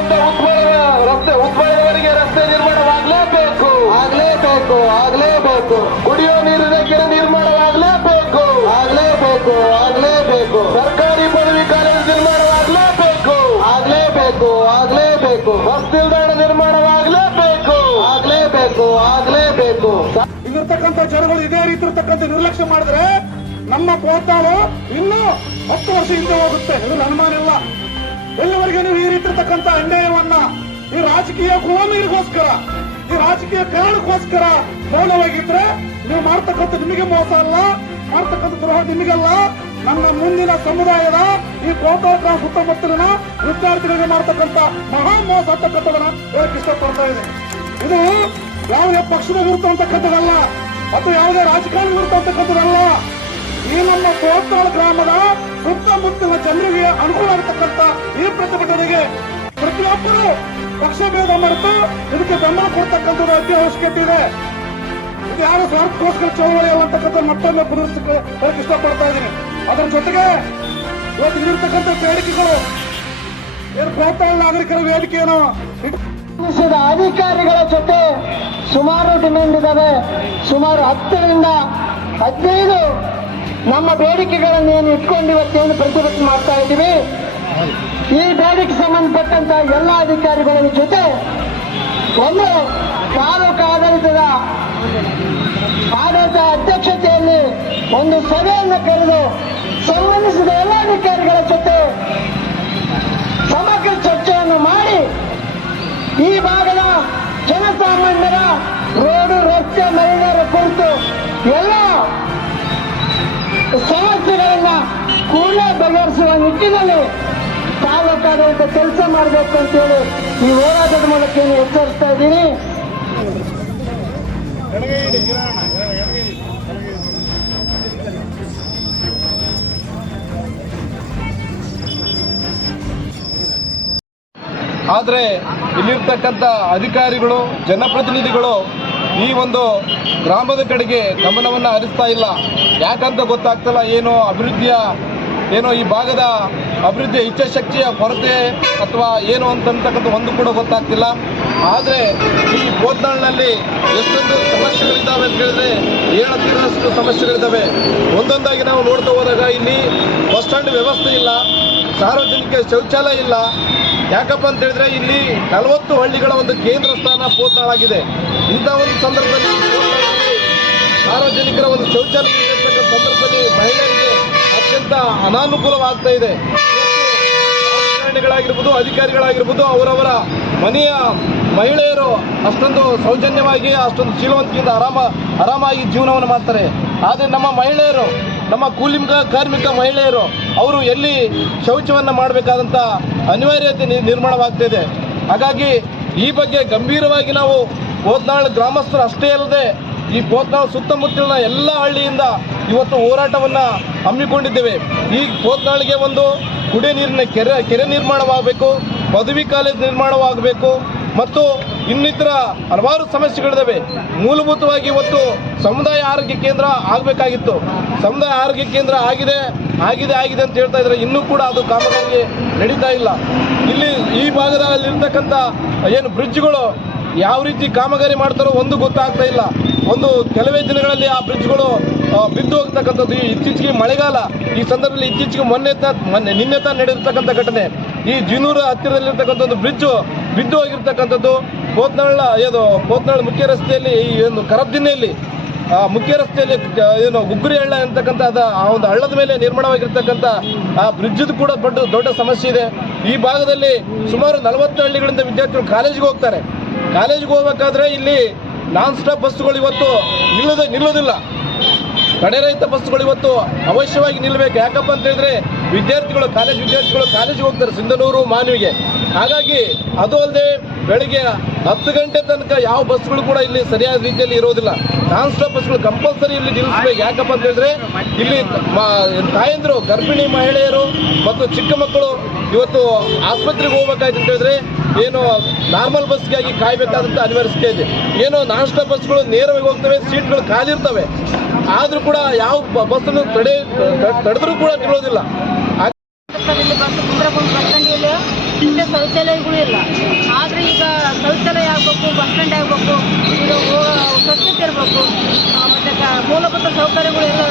ಉತ್ಪನ್ನ ರಸ್ತೆ ಉತ್ಪನ್ನವರಿಗೆ ರಸ್ತೆ ನಿರ್ಮಾಣವಾಗಲೇಬೇಕು. ಆಗ್ಲೇಬೇಕು ಆಗ್ಲೇಬೇಕು. ಕುಡಿಯೋ ನೀರಿನ ಕೆರೆ ನಿರ್ಮಾಣವಾಗಲೇಬೇಕು. ಆಗ್ಲೇಬೇಕು ಆಗ್ಲೇಬೇಕು. ಸರ್ಕಾರಿ ಪದವಿ ಕಾಲೇಜು ನಿರ್ಮಾಣವಾಗಲೇಬೇಕು. ಆಗ್ಲೇಬೇಕು ಆಗ್ಲೇಬೇಕು. ಬಸ್ ನಿಲ್ದಾಣ ನಿರ್ಮಾಣವಾಗಲೇಬೇಕು. ಆಗ್ಲೇಬೇಕು ಆಗ್ಲೇಬೇಕು. ಇಲ್ಲಿರ್ತಕ್ಕಂಥ ಜನಗಳು ಇದೇ ರೀತಿ ಇರ್ತಕ್ಕಂಥ ನಿರ್ಲಕ್ಷ್ಯ ಮಾಡಿದ್ರೆ ನಮ್ಮ ಪೋರ್ಟಾಲು ಇನ್ನೂ ಹತ್ತು ವರ್ಷ ಹಿಂದೆ ಹೋಗುತ್ತೆ. ಇದ್ರಲ್ಲಿ ಅನುಮಾನ ಇಲ್ಲ ಎಲ್ಲಿವರೆಗೆ ನೀವು ಈ ರೀತಿ ಇರ್ತಕ್ಕಂಥ ಅನ್ಯಾಯವನ್ನ ಈ ರಾಜಕೀಯ ಕೋಮೀರಿಗೋಸ್ಕರ ಈ ರಾಜಕೀಯ ಕಾರಣಕ್ಕೋಸ್ಕರ ಮೌನವಾಗಿದ್ರೆ ನೀವು ಮಾಡ್ತಕ್ಕಂಥ ನಿಮಗೆ ಮೋಸ ಅಲ್ಲ, ಮಾಡ್ತಕ್ಕಂಥ ದ್ರೋಹ ನಿಮಗಲ್ಲ. ನನ್ನ ಮುಂದಿನ ಸಮುದಾಯದ ಈ ಕೋಟೋಕ ಸುತ್ತಮುತ್ತಲಿನ ವಿದ್ಯಾರ್ಥಿಗಳಿಗೆ ಮಾಡ್ತಕ್ಕಂಥ ಮಹಾ ಮೋಸ ಅಂತಕ್ಕಂಥದನ್ನ ಹೇಳಕ್ ಇಷ್ಟಪಡ್ತಾ ಇದೆ ಇದು ಯಾವುದೇ ಪಕ್ಷದ ಗುರುತು ಅಂತಕ್ಕಂಥದ್ದಲ್ಲ, ಅಥವಾ ಯಾವುದೇ ರಾಜಕಾರಣ ಗುರುತು ಅಂತಕ್ಕಂಥದ್ದಲ್ಲ. ಈ ನಮ್ಮ ಕೋಟ್ಟಾಳ ಗ್ರಾಮದ ಸುತ್ತಮುತ್ತಲಿನ ಜನರಿಗೆ ಅನುಕೂಲ ಆಗತಕ್ಕಂಥ ಈ ಪ್ರತಿಭಟನೆಗೆ ಪ್ರತಿಯೊಬ್ಬರು ಪಕ್ಷ ಭೇದ ಮರೆತು ಇದಕ್ಕೆ ಬೆಂಬಲ ಕೊಡ್ತಕ್ಕಂಥದ್ದು ಅತಿ ಅವಶ್ಯಕತೆ ಇದೆ ಇದು ಯಾರು ಸ್ವಾರ್ಥಕ್ಕೋಸ್ಕರ ಚಳವಳಿ ಅಂತಕ್ಕಂಥ ಮತ್ತೊಮ್ಮೆ ಹೇಳಕ್ ಇಷ್ಟಪಡ್ತಾ ಇದ್ದೀನಿ ಅದರ ಜೊತೆಗೆ ಇವತ್ತು ಇಲ್ಲಿರ್ತಕ್ಕಂಥ ಬೇಡಿಕೆಗಳು ಏನು ಕೋಟ್ಟಾಳ ನಾಗರಿಕರ ವೇದಿಕೆ ಅಧಿಕಾರಿಗಳ ಜೊತೆ ಸುಮಾರು ಡಿಮ್ಯಾಂಡ್ ಇದ್ದಾವೆ ಸುಮಾರು ಹತ್ತರಿಂದ ಹದಿನೈದು ನಮ್ಮ ಬೇಡಿಕೆಗಳನ್ನು ಏನು ಇಟ್ಕೊಂಡು ಇವತ್ತೇನು ಪ್ರತಿಭಟನೆ ಮಾಡ್ತಾ ಇದ್ದೀವಿ? ಈ ಬೇಡಿಕೆ ಸಂಬಂಧಪಟ್ಟಂತ ಎಲ್ಲ ಅಧಿಕಾರಿಗಳ ಜೊತೆ ಒಂದು ತಾಲೂಕು ಆಡಳಿತದ ಆಡಳಿತ ಅಧ್ಯಕ್ಷತೆಯಲ್ಲಿ ಒಂದು ಸಭೆಯನ್ನು ಕರೆದು ಸಂಬಂಧಿಸಿದ ಎಲ್ಲ ಅಧಿಕಾರಿಗಳ ಜೊತೆ ಸಮಗ್ರ ಚರ್ಚೆಯನ್ನು ಮಾಡಿ ಈ ಭಾಗದ ಜನಸಾಮಾನ್ಯರ ನಿಟ್ಟಿನಲ್ಲಿ ತಾಲೂಕಾಡಳಿತ ಕೆಲಸ ಮಾಡಬೇಕು ಅಂತೇಳಿ ಈ ಹೋರಾಟದ ಮೂಲಕ ಏನು ಎಚ್ಚರಿಸ್ತಾ ಇದ್ದೀನಿ. ಆದರೆ ಇಲ್ಲಿರ್ತಕ್ಕಂಥ ಅಧಿಕಾರಿಗಳು, ಜನಪ್ರತಿನಿಧಿಗಳು ಈ ಒಂದು ಗ್ರಾಮದ ಕಡೆಗೆ ಗಮನವನ್ನು ಹರಿಸ್ತಾ ಇಲ್ಲ. ಯಾಕಂತ ಗೊತ್ತಾಗ್ತಲ್ಲ, ಏನು ಅಭಿವೃದ್ಧಿಯ ಏನೋ ಈ ಭಾಗದ ಅಭಿವೃದ್ಧಿ ಇಚ್ಛಾಶಕ್ತಿಯ ಕೊರತೆ ಅಥವಾ ಏನು ಅಂತಕ್ಕಂಥ ಒಂದು ಕೂಡ ಗೊತ್ತಾಗ್ತಿಲ್ಲ. ಆದರೆ ಈ ಬೋತ್ನಾಳ್ನಲ್ಲಿ ಎಷ್ಟೊಂದು ಸಮಸ್ಯೆಗಳಿದ್ದಾವೆ ಅಂತ ಹೇಳಿದ್ರೆ ಹೇಳತ್ತಿರೋಷ್ಟು ಸಮಸ್ಯೆಗಳಿದ್ದಾವೆ. ಒಂದೊಂದಾಗಿ ನಾವು ನೋಡ್ತಾ ಹೋದಾಗ ಇಲ್ಲಿ ಬಸ್ ಸ್ಟ್ಯಾಂಡ್ ವ್ಯವಸ್ಥೆ ಇಲ್ಲ, ಸಾರ್ವಜನಿಕ ಶೌಚಾಲಯ ಇಲ್ಲ. ಯಾಕಪ್ಪ ಅಂತ ಹೇಳಿದ್ರೆ ಇಲ್ಲಿ ನಲವತ್ತು ಹಳ್ಳಿಗಳ ಒಂದು ಕೇಂದ್ರ ಸ್ಥಾನ ಪೋತ್ನಾಳಾಗಿದೆ ಇಂಥ ಒಂದು ಸಂದರ್ಭದಲ್ಲಿ ಸಾರ್ವಜನಿಕರ ಒಂದು ಶೌಚಾಲಯ ಸಂದರ್ಭದಲ್ಲಿ ಮಹಿಳೆಯರಿಗೆ ಅತ್ಯಂತ ಅನಾನುಕೂಲವಾಗ್ತಾ ಇದೆ. ರಾಜಕಾರಣಿಗಳಾಗಿರ್ಬೋದು ಅಧಿಕಾರಿಗಳಾಗಿರ್ಬೋದು, ಅವರವರ ಮನೆಯ ಮಹಿಳೆಯರು ಅಷ್ಟೊಂದು ಸೌಜನ್ಯವಾಗಿ, ಅಷ್ಟೊಂದು ಶೀಲವಂತಿಕೆಯಿಂದ ಆರಾಮ, ಆರಾಮಾಗಿ ಜೀವನವನ್ನು ಮಾಡ್ತಾರೆ. ಆದರೆ ನಮ್ಮ ಮಹಿಳೆಯರು, ನಮ್ಮ ಕೂಲಿಂಗ ಕಾರ್ಮಿಕ ಮಹಿಳೆಯರು, ಅವರು ಎಲ್ಲಿ ಶೌಚವನ್ನು ಮಾಡಬೇಕಾದಂಥ ಅನಿವಾರ್ಯತೆ ನಿರ್ಮಾಣವಾಗ್ತಿದೆ ಹಾಗಾಗಿ ಈ ಬಗ್ಗೆ ಗಂಭೀರವಾಗಿ ನಾವು ಬೋತ್ನಾಳ್ ಗ್ರಾಮಸ್ಥರು ಅಷ್ಟೇ ಅಲ್ಲದೆ, ಈ ಬೋತ್ನಾಳ್ ಸುತ್ತಮುತ್ತಲಿನ ಎಲ್ಲ ಹಳ್ಳಿಯಿಂದ ಇವತ್ತು ಹೋರಾಟವನ್ನು ಹಮ್ಮಿಕೊಂಡಿದ್ದೇವೆ. ಈ ಕೋತ್ನಾಳಿಗೆ ಒಂದು ಕುಡಿಯ ನೀರಿನ ಕೆರೆ ಕೆರೆ ನಿರ್ಮಾಣವಾಗಬೇಕು, ಪದವಿ ಕಾಲೇಜ್ ನಿರ್ಮಾಣವಾಗಬೇಕು ಮತ್ತು ಇನ್ನಿತರ ಹಲವಾರು ಸಮಸ್ಯೆಗಳಿದ್ದಾವೆ ಮೂಲಭೂತವಾಗಿ ಇವತ್ತು ಸಮುದಾಯ ಆರೋಗ್ಯ ಕೇಂದ್ರ ಆಗಬೇಕಾಗಿತ್ತು. ಸಮುದಾಯ ಆರೋಗ್ಯ ಕೇಂದ್ರ ಆಗಿದೆ ಆಗಿದೆ ಆಗಿದೆ ಅಂತ ಹೇಳ್ತಾ ಇದ್ದಾರೆ. ಇನ್ನೂ ಕೂಡ ಅದು ಕಾಮಗಾರಿ ನಡೀತಾ ಇಲ್ಲ. ಇಲ್ಲಿ ಈ ಭಾಗದಲ್ಲಿರ್ತಕ್ಕಂಥ ಏನು ಬ್ರಿಡ್ಜ್ಗಳು ಯಾವ ರೀತಿ ಕಾಮಗಾರಿ ಮಾಡ್ತಾರೋ ಒಂದು ಗೊತ್ತಾಗ್ತಾ ಇಲ್ಲ. ಒಂದು ಕೆಲವೇ ದಿನಗಳಲ್ಲಿ ಆ ಬ್ರಿಡ್ಜ್ಗಳು ಬಿದ್ದು ಹೋಗ್ತಕ್ಕಂಥದ್ದು ಈ ಇತ್ತೀಚೆಗೆ ಮಳೆಗಾಲ. ಈ ಸಂದರ್ಭದಲ್ಲಿ ಇತ್ತೀಚೆಗೆ ಮೊನ್ನೆ ಮೊನ್ನೆ ನಿನ್ನೆ ತಾನು ನಡೆದಿರ್ತಕ್ಕಂಥ ಘಟನೆ. ಈ ಜಿನೂರ ಹತ್ತಿರದಲ್ಲಿರ್ತಕ್ಕಂಥ ಒಂದು ಬ್ರಿಡ್ಜು ಬಿದ್ದು ಹೋಗಿರ್ತಕ್ಕಂಥದ್ದು. ಪೋತ್ನಾಳ ಏನು ಪೋತ್ನಾಳ್ ಮುಖ್ಯ ರಸ್ತೆಯಲ್ಲಿ ಈ ಒಂದು ಆ, ಮುಖ್ಯ ರಸ್ತೆಯಲ್ಲಿ ಏನು, ಗುಗ್ಗುರಿ ಹಳ್ಳ ಅಂತಕ್ಕಂಥ ಆ ಒಂದು ಹಳ್ಳದ ಮೇಲೆ ನಿರ್ಮಾಣವಾಗಿರ್ತಕ್ಕಂಥ, ಆ ಬ್ರಿಡ್ಜ್ ಕೂಡ ದೊಡ್ಡ ದೊಡ್ಡ ಸಮಸ್ಯೆ ಇದೆ. ಈ ಭಾಗದಲ್ಲಿ ಸುಮಾರು ನಲವತ್ತು ಹಳ್ಳಿಗಳಿಂದ ವಿದ್ಯಾರ್ಥಿಗಳು ಕಾಲೇಜಿಗೆ ಹೋಗ್ತಾರೆ. ಕಾಲೇಜಿಗೆ ಹೋಗ್ಬೇಕಾದ್ರೆ ಇಲ್ಲಿ ನಾನ್ ಸ್ಟಾಪ್ ಬಸ್ಸುಗಳು ಇವತ್ತು ನಿಲ್ಲದೆ ನಿಲ್ಲೋದಿಲ್ಲ. ತಡೆರಹಿತ ಬಸ್ಸುಗಳು ಇವತ್ತು ಅವಶ್ಯವಾಗಿ ನಿಲ್ಲಬೇಕು. ಯಾಕಪ್ಪ ಅಂತ ಹೇಳಿದ್ರೆ ವಿದ್ಯಾರ್ಥಿಗಳು ಕಾಲೇಜ್ ವಿದ್ಯಾರ್ಥಿಗಳು ಕಾಲೇಜಿಗೆ ಹೋಗ್ತಾರೆ ಸಿಂಧನೂರು, ಮಾನವಿಗೆ. ಹಾಗಾಗಿ ಅದು ಅಲ್ಲದೆ ಬೆಳಿಗ್ಗೆ ಹತ್ತು ಗಂಟೆ ತನಕ ಯಾವ ಬಸ್ಗಳು ಕೂಡ ಇಲ್ಲಿ ಸರಿಯಾದ ರೀತಿಯಲ್ಲಿ ಇರೋದಿಲ್ಲ. ನಾನ್ ಸ್ಟಾಪ್ ಬಸ್ಗಳು ಕಂಪಲ್ಸರಿ ಇಲ್ಲಿ ನಿಲ್ಲಿಸ್ಬೇಕು. ಯಾಕಪ್ಪ ಅಂತ ಹೇಳಿದ್ರೆ ಇಲ್ಲಿ ತಾಯಂದ್ರು, ಗರ್ಭಿಣಿ ಮಹಿಳೆಯರು ಮತ್ತು ಚಿಕ್ಕ ಮಕ್ಕಳು ಇವತ್ತು ಆಸ್ಪತ್ರೆಗೆ ಹೋಗ್ಬೇಕಾಯ್ತು ಅಂತ ಹೇಳಿದ್ರೆ ಏನು ನಾರ್ಮಲ್ ಬಸ್ಗಾಗಿ ಕಾಯ್ಬೇಕಾದಂತ ಅನಿವಾರ್ಯತೆ ಇದೆ. ಏನು ನಾನ್ ಸ್ಟಾಪ್ ಬಸ್ಗಳು ನೇರವಾಗಿ ಹೋಗ್ತವೆ ಸೀಟ್ಗಳು ಖಾಲಿ ಇರ್ತವೆ. ಆದ್ರೂ ಕೂಡ ಯಾವ ಬಸ್ ತಡೆ ತಡೆದ್ರೂ ಕೂಡ ತಿಳೋದಿಲ್ಲ ಮತ್ತೆ ಶೌಚಾಲಯಗಳು ಇಲ್ಲ. ಆದರೆ ಈಗ ಶೌಚಾಲಯ ಆಗಬೇಕು, ಬಸ್ ಸ್ಟ್ಯಾಂಡ್ ಆಗಬೇಕು, ಈಗ ಸ್ವಚ್ಛತೆ ಇರಬೇಕು. ಮತ್ತೆ ಮೂಲಭೂತ ಸೌಕರ್ಯಗಳು ಎಲ್ಲ